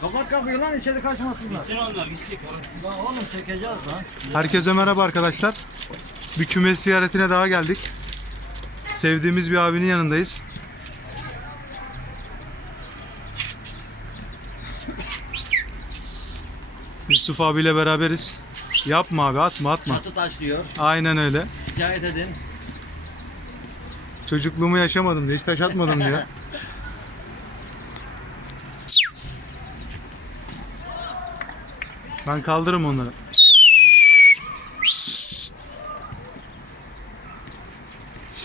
Kapat kapıyı lan içeri kaçmasınlar. Gitsin onlar orası. Lan oğlum çekeceğiz lan. Herkese merhaba arkadaşlar. Bir kümes ziyaretine daha geldik. Sevdiğimiz bir abinin yanındayız. Yusuf abiyle beraberiz. Yapma abi atma atma. Çatı taşlıyor. Aynen öyle. Şikayet edin. Çocukluğumu yaşamadım diye hiç taş atmadım diyor. Ben kaldırırım onları.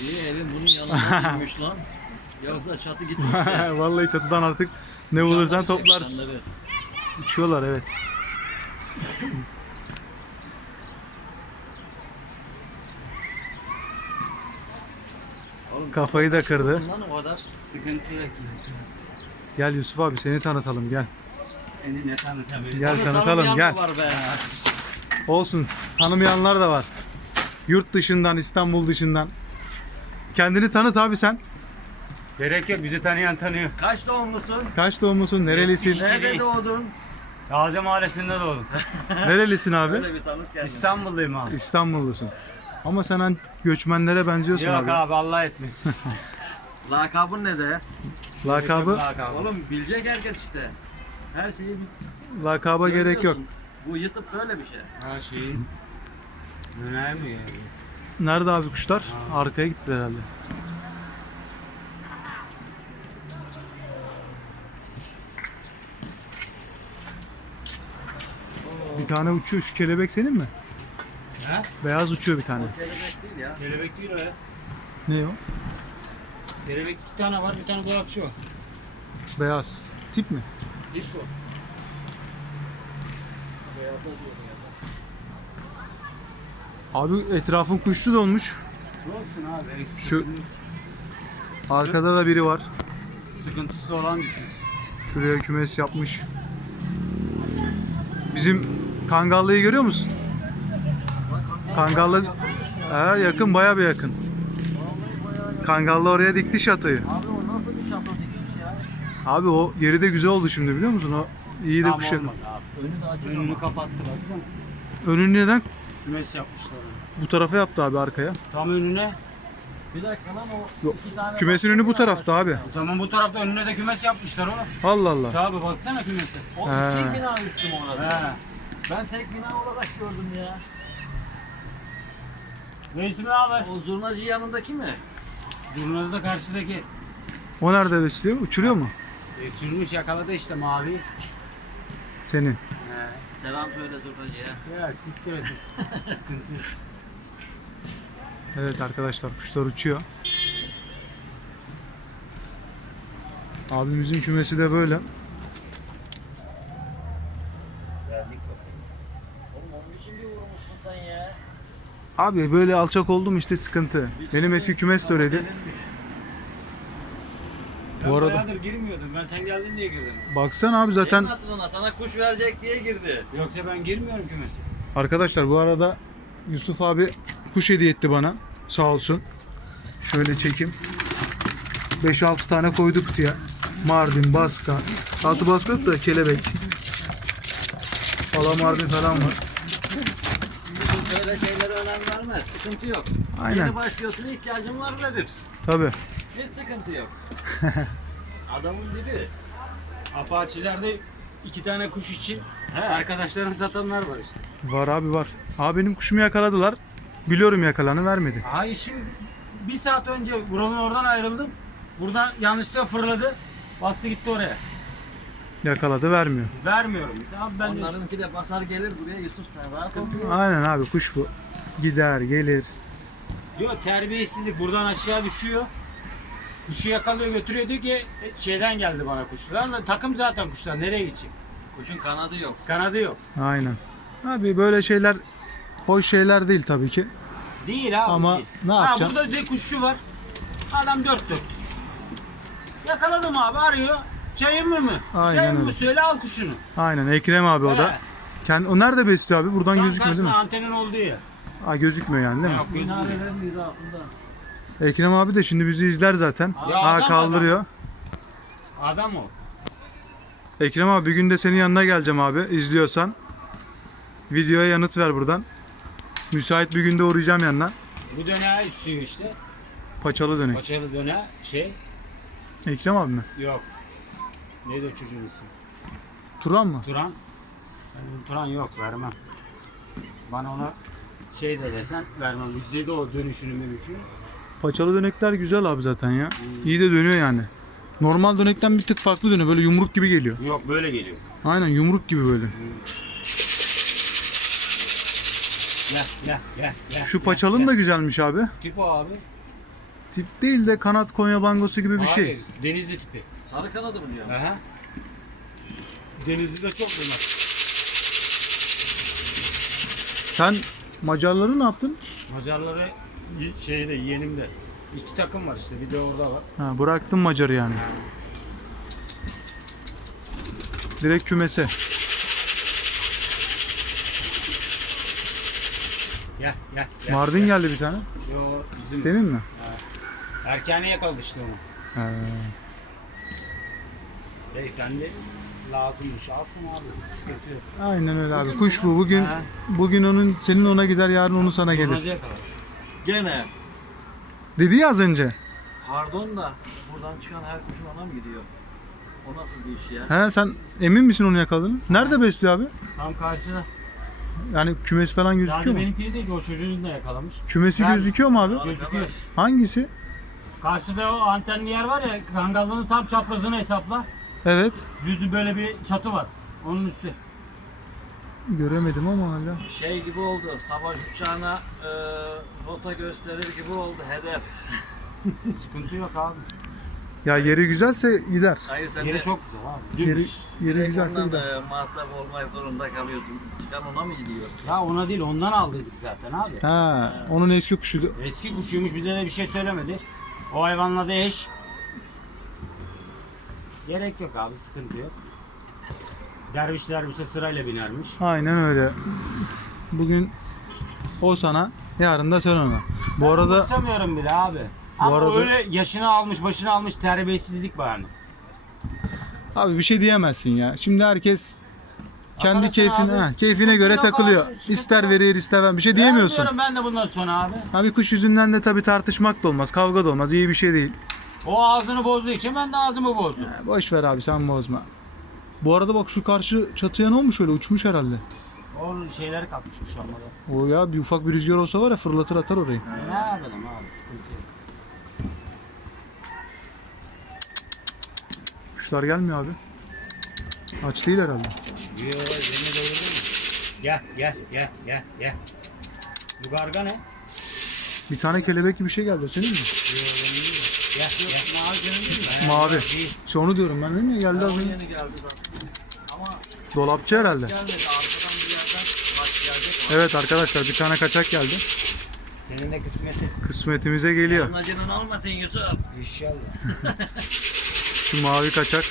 İyi evin bunun yanına girmiş lan. Yoksa çatı gitmiş. Vallahi çatıdan artık ne bulursan toplarsın. Uçuyorlar evet. Oğlum, Kafayı da kırdı. Lan o kadar. Sıkıntı yok. Gel Yusuf abi seni tanıtalım gel. Seni ne tanıtabilirim? Gel Onu tanıtalım tanımayan gel. mı var be? Olsun. Tanımayanlar da var. Yurt dışından, İstanbul dışından. Kendini tanıt abi sen. Gerek yok bizi tanıyan tanıyor. Kaç doğumlusun? Kaç doğumlusun? Nerelisin? Nerede doğdun? Gazi Mahallesi'nde doğdum. Nerelisin abi? Böyle bir tanıt kendini. İstanbulluyum abi. İstanbullusun. Ama sen hani göçmenlere benziyorsun Yok abi. abi Allah etmesin. Lakabın ne de? Lakabı, Lakabı. Oğlum bilecek herkes işte. Her şeyi lakaba gerek yok. Bu YouTube böyle bir şey. Her şeyi önemli yani. Nerede abi kuşlar? Arkaya gittiler herhalde. Bir tane uçuyor. Şu kelebek senin mi? He? Beyaz uçuyor bir tane. Kelebek değil ya. Kelebek değil o ya. Ne o? Kelebek iki tane var bir tane dolapçı var. Beyaz. Tip mi? O. Abi etrafın kuşlu dolmuş. Olsun abi. Şu-. Arkada da biri var. Sıkıntısı olan düşünsün. Şuraya kümes yapmış. Bizim Kangallı'yı görüyor musun? Kangallı ha, yakın baya bir yakın. Kangallı oraya dikti şatayı. Abi o nasıl bir şato dikmiş ya? Abi o yeri de güzel oldu şimdi biliyor musun? O iyi de Tam kuşa. olmadı abi. Önü de acı Önünü ama. kapattı baksana. Önünü neden? Kümes yapmışlar onu. Bu tarafa yaptı abi arkaya. Tam önüne. Bir dakika lan o Yok, iki tane Kümesin önü bu tarafta abi. O zaman bu tarafta önüne de kümes yapmışlar oğlum. Allah Allah. Abi baksana kümese. O He. iki bina üstü mü orası? He. Ben tek bina olarak gördüm ya. Reis mi haber? O zurnacı yanındaki mi? Burnada da karşıdaki. O nerede besliyor? Uçuruyor mu? E, sürmüş yakaladı işte mavi. Senin. He. Selam söyle zurnacıya. Ya siktir et. Sıkıntı. Evet arkadaşlar kuşlar uçuyor. Abimizin kümesi de böyle. Geldik kafayı. Oğlum onun için bir vurmuşsun sen ya. Abi böyle alçak oldum işte sıkıntı. Benim eski kümes de öyleydi. Ben Bu arada- bayağıdır girmiyordum. Ben sen geldin diye girdim. Baksana abi Zaten... Senin hatırına sana kuş verecek diye girdi. Yoksa ben girmiyorum kümese. arkadaşlar bu arada Yusuf abi kuş hediye etti bana. Sağ olsun. Şöyle çekeyim. 5-6 tane koyduk kutuya. Mardin, Baska. Altı Baska yok da kelebek. Pala Mardin falan var. Böyle şeylere vermez. Sıkıntı yok. Aynen. Yeni başlıyorsun ihtiyacın var nedir? Tabi. Hiç sıkıntı yok. Adamın dibi. Apaçilerde iki tane kuş için He. arkadaşlarına satanlar var işte. Var abi var. Abi benim kuşumu yakaladılar. Biliyorum yakalanı vermedi. Hayır şimdi bir saat önce buranın oradan ayrıldım. Buradan yanlışlıkla fırladı. Bastı gitti oraya. Yakaladı vermiyor. Vermiyorum. Abi ben de Onlarınki de basar gelir buraya Yusuf. Aynen abi kuş bu. Gider gelir. Yok terbiyesizlik buradan aşağı düşüyor. Kuşu yakalıyor götürüyor diyor ki "E, şeyden geldi bana kuş. Lan da takım zaten kuşlar nereye gidecek? Kuşun kanadı yok. Kanadı yok. Aynen. Abi böyle şeyler hoş şeyler değil tabii ki. Değil abi. Ama değil. ne Ha, yapacaksın? burada bir kuşçu var. Adam dört dört. Yakaladım abi arıyor. Çayımı mı? Aynen Çayımı mı öyle. söyle al kuşunu. Aynen Ekrem abi o da. He. Kendi, o nerede besliyor abi? Buradan Tam gözükmüyor değil mi? karşısında antenin olduğu yer. Ha, gözükmüyor yani değil mi? Yok gözükmüyor. Minarelerin hizasında. Ekrem abi de şimdi bizi izler zaten. Ya ha adam kaldırıyor. Adam o. Ekrem abi bir gün de senin yanına geleceğim abi izliyorsan. Videoya yanıt ver buradan. Müsait bir günde uğrayacağım yanına. Bu döneği istiyor işte. Paçalı dönek. Paçalı döne şey Ekrem abi mi? yok. Neydi o çocuğun ismi? Turan mı? Turan. Turan yok vermem. Bana ona şey de desen vermem. Yüzde o dönüşünü mönüşünü. Paçalı dönekler güzel abi zaten ya. İyi de dönüyor yani. Normal dönekten bir tık farklı dönüyor. Böyle yumruk gibi geliyor. Yok böyle geliyor. Aynen yumruk gibi böyle. Gel gel gel. gel Şu paçalın gel. da güzelmiş abi. Tip o abi. Tip değil de kanat Konya bangosu gibi bir şey. Hayır, Denizli tipi. Sarı kanadı mı diyor? Aha. Denizli'de çok döner. Sen Macarları ne yaptın? Macarları y- şeyde yeğenimde. İki takım var işte bir de orada var. Ha, bıraktın Macar'ı yani. Direkt kümese. Gel gel gel. Mardin geldi bir tane. Yo, bizim Senin mi? erkeğini yakaladı işte onu. He. Beyefendi lazımmış alsın abi. Sıkıntı yok. Aynen öyle abi. Kuş bu. Bugün Ha. bugün onun senin ona gider, yarın onu sana gelir. Gene. Dedi ya az önce. Pardon da buradan çıkan her kuşun ona mı gidiyor? O nasıl bir iş ya? He sen emin misin onu yakaladığını? Nerede besliyor abi? Tam karşıda. Yani kümes falan gözüküyor Yani mu? benimki değil ki o çocuğun da yakalamış. Kümesi Ben- gözüküyor mu abi? Gözüküyor. Hangisi? Karşıda o antenli yer var ya kangalının tam çaprazını hesapla. Evet. Düz böyle bir çatı var. Onun üstü. Göremedim ama hala. Şey gibi oldu. Savaş uçağına e, rota gösterir gibi oldu hedef. Sıkıntı yok abi. Ya yeri güzelse gider. Hayır sen Yeri de çok güzel abi. Yeri, Dümdüz. yeri direkt güzelse ondan gider. da muhatap olmak zorunda kalıyorsun. Çıkan ona mı gidiyor? Ya ona değil ondan aldıydık zaten abi. Ha, onun eski kuşuydu. Eski kuşuymuş bize de bir şey söylemedi. O hayvanla da eş. Gerek yok abi sıkıntı yok. Derviş dervişe sırayla binermiş. Aynen öyle. Bugün o sana, yarın da sen ona. Bu arada Tutamıyorum bile abi. Ama arada- öyle yaşını almış başını almış terbiyesizlik var hani. abi bir şey diyemezsin ya. Şimdi herkes kendi Bakarız keyfine, abi. ha, keyfine göre yok takılıyor. abi, sıkıntı İster yok. verir ister vermez. Bir şey diyemiyorsun. Vermiyorum ben de bundan sonra abi. Ha bir kuş yüzünden de tabii tartışmak da olmaz, kavga da olmaz. İyi bir şey değil. O ağzını bozduğu için ben de ağzımı bozdum. Ha, boş ver abi sen bozma. Bu arada bak şu karşı çatıya ne olmuş öyle uçmuş herhalde. Onun şeyleri kalkmışmış ama da. O ya bir ufak bir rüzgar olsa var ya fırlatır atar orayı. Ne yapalım abi sıkıntı yok. Kuşlar gelmiyor abi. Aç değil herhalde. Yo, yerine doğru değil mi? Gel gel gel gel gel. Bu garga ne? Bir tane kelebek gibi bir şey geldi. Senin mi? Mavi. Değil. İşte onu diyorum ben değil mi? Geldi az önce. Dolapçı herhalde. gelmedi. Arkadan bir yerden kaç gelecek. Evet arkadaşlar bir tane kaçak geldi. Senin de kısmeti. Kısmetimize geliyor. Anacının olmasın Yusuf. İnşallah. Şu mavi kaçak.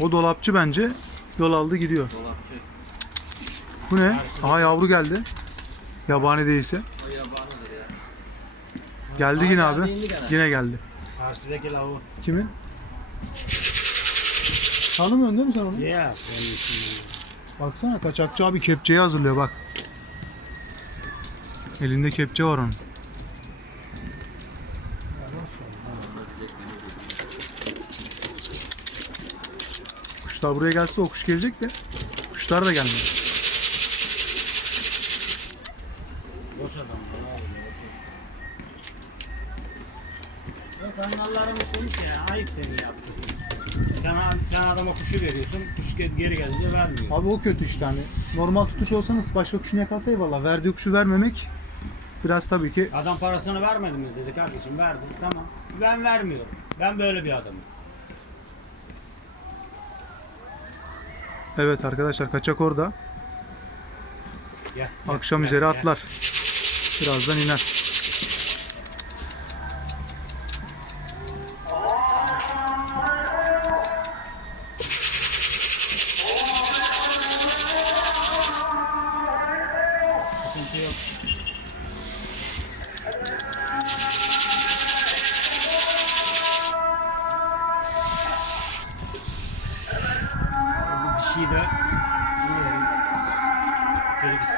O dolapçı bence. Yol aldı gidiyor. Dolapçı. Bu ne? Aha yavru geldi. Yabani değilse. O yabanıdır ya. Geldi yine abi. Yine geldi. Karşıdaki lavu. Kimin? Tanımıyorsun değil mi sen onu? Ya. Baksana kaçakçı abi kepçeyi hazırlıyor bak. Elinde kepçe var onun. Kuşlar buraya gelse o kuş gelecek de kuşlar da gelmiyor. Boş adam. Yok kangallarım istemiş ya. Ayıp senin yaptın. Sen, sen adama kuşu veriyorsun. Kuş ge- geri gelince vermiyor. Abi o kötü işte hani. Normal tutuş olsanız başka kuşunu yakalsa eyvallah. Verdiği kuşu vermemek biraz tabii ki Adam parasını vermedi mi dedi kardeşim verdim tamam. Ben vermiyorum. Ben böyle bir adamım. Evet arkadaşlar kaçak orada. Gel, gel, Akşam gel, üzeri gel. atlar. Birazdan iner.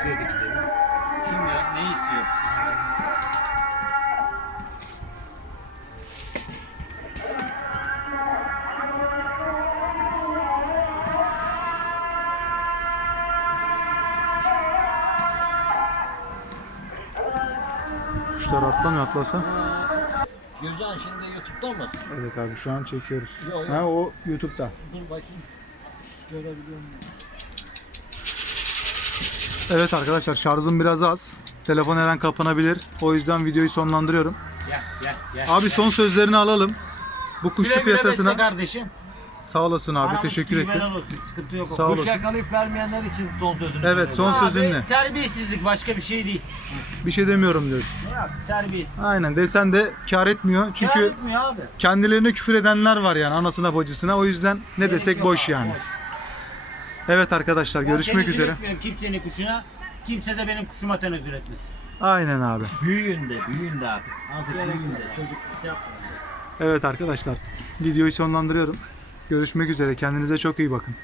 İstiyordu ki Kim ya? Ne istiyor? Kuşlar atlamıyor atlasa. Gürcan şimdi YouTube'da mı? Evet abi şu an çekiyoruz. Yok, yok. Ha o YouTube'da. Dur bakayım. Görebiliyor muyum? Evet arkadaşlar şarjım biraz az. Telefon her an kapanabilir. O yüzden videoyu sonlandırıyorum. Gel gel gel. Abi gel. son sözlerini alalım. Bu Güle kuşçu güle piyasasına besle kardeşim. sağ olasın abi. Paramız Teşekkür ettim. olsun. Sıkıntı yok. Sağ Kuş olasın. yakalayıp vermeyenler için son sözünü Evet son sözün ne? Terbiyesizlik başka bir şey değil. Bir şey demiyorum diyorsun. Ya, terbiyesiz. Aynen desen de kar etmiyor. Çünkü etmiyor abi. kendilerine küfür edenler var yani anasına bacısına. O yüzden ne desek Gerek yok boş abi, yani. boş. Evet arkadaşlar Ben görüşmek üzere. etmiyorum kimsenin kuşuna. Kimse de benim kuşuma tenezzül etmesin. Aynen abi. Büyüyün de, büyüyün de artık. Artık büyüyün de. Çocukluk yapmayın. Evet arkadaşlar videoyu sonlandırıyorum. Görüşmek üzere. Kendinize çok iyi bakın.